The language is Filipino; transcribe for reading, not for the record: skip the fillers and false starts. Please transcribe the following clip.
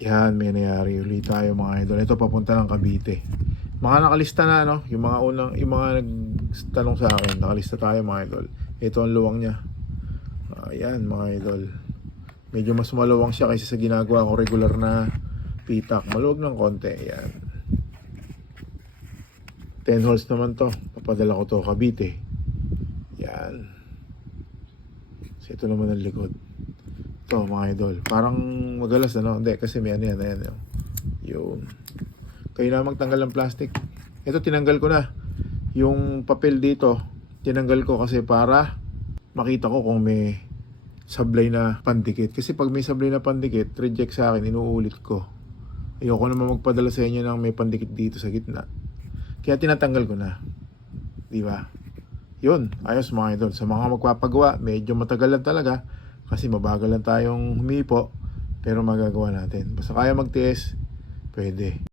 Yan, may nangyari ulit tayo mga idol. Ito papunta ng Cavite. Mga nakalista na, no? Yung mga nagtanong sa akin, nakalista tayo mga idol. Ito ang luwang niya. Ayan mga idol. Medyo mas maluwang siya kaysa sa ginagawa ko regular na pitak. Maluwag ng konti. Ayan. 10 holes naman to. Papadala ko to Cavite. Yan. So ito naman ang likod. Ito mga idol. Parang magalas ano. Hindi kasi may ano yan. Ayan. Yun. Kayo na magtanggal ng plastic. Ito tinanggal ko na. Yung papel dito. Tinanggal ko kasi para makita ko kung may sablay na pandikit. Kasi pag may sablay na pandikit, reject sa akin, inuulit ko. Ayoko naman magpadala sa inyo ng may pandikit dito sa gitna. Kaya tinatanggal ko na. Di ba? Yun, ayos mga idol. Sa mga magpapagawa, medyo matagal lang talaga. Kasi mabagal lang tayong humipo. Pero magagawa natin. Basta kaya magtiis, pwede.